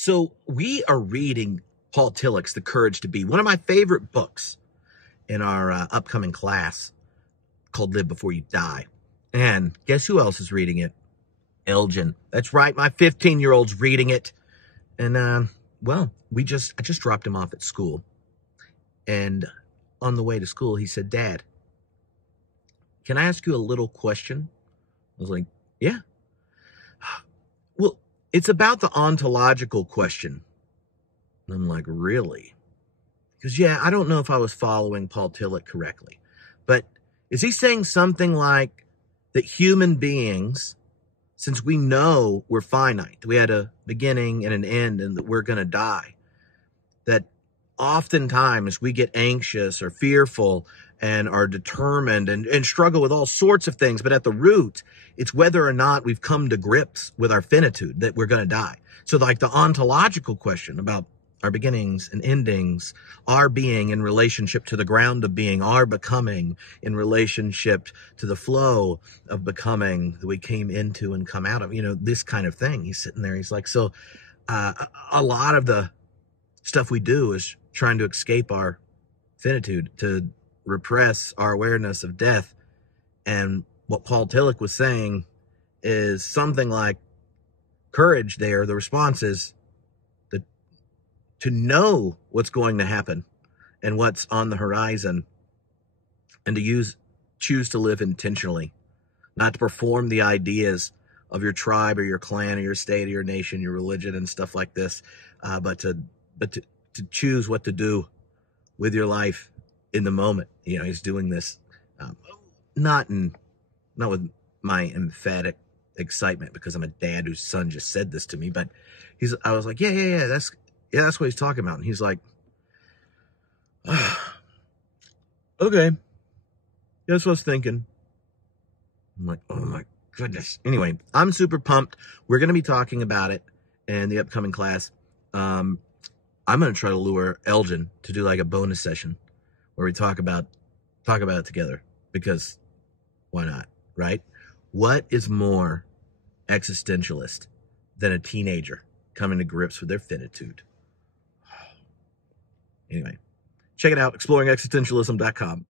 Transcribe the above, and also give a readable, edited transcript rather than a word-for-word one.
So we are reading Paul Tillich's The Courage to Be, one of my favorite books in our upcoming class called Live Before You Die. And guess who else is reading it? Elgin. That's right, my 15-year-old's reading it. And, well, I just dropped him off at school. And on the way to school, he said, "Dad, can I ask you a little question?" I was like, "Yeah." "Well, it's about the ontological question." And I'm like, "Really?" Because, yeah, I don't know if I was following Paul Tillich correctly. But is he saying something like that human beings, since we know we're finite, we had a beginning and an end and that we're going to die, that oftentimes we get anxious or fearful and are determined and struggle with all sorts of things, but at the root, it's whether or not we've come to grips with our finitude, that we're going to die. So like the ontological question about our beginnings and endings, our being in relationship to the ground of being, our becoming in relationship to the flow of becoming that we came into and come out of, this kind of thing. He's sitting there, he's like, so a lot of the stuff we do is trying to escape our finitude, to repress our awareness of death. And what Paul Tillich was saying is something like courage there. The response is to know what's going to happen and what's on the horizon, and to choose to live intentionally, not to perform the ideas of your tribe or your clan or your state or your nation, your religion and stuff like this, but to choose what to do with your life in the moment. He's doing this, not with my emphatic excitement because I'm a dad whose son just said this to me, but I was like, yeah, that's what he's talking about. And he's like, okay, that's what I was thinking. I'm like, oh my goodness. Anyway, I'm super pumped. We're going to be talking about it in the upcoming class. I'm going to try to lure Elgin to do like a bonus session where we talk about it together, because why not, right? What is more existentialist than a teenager coming to grips with their finitude? Anyway, check it out, exploringexistentialism.com.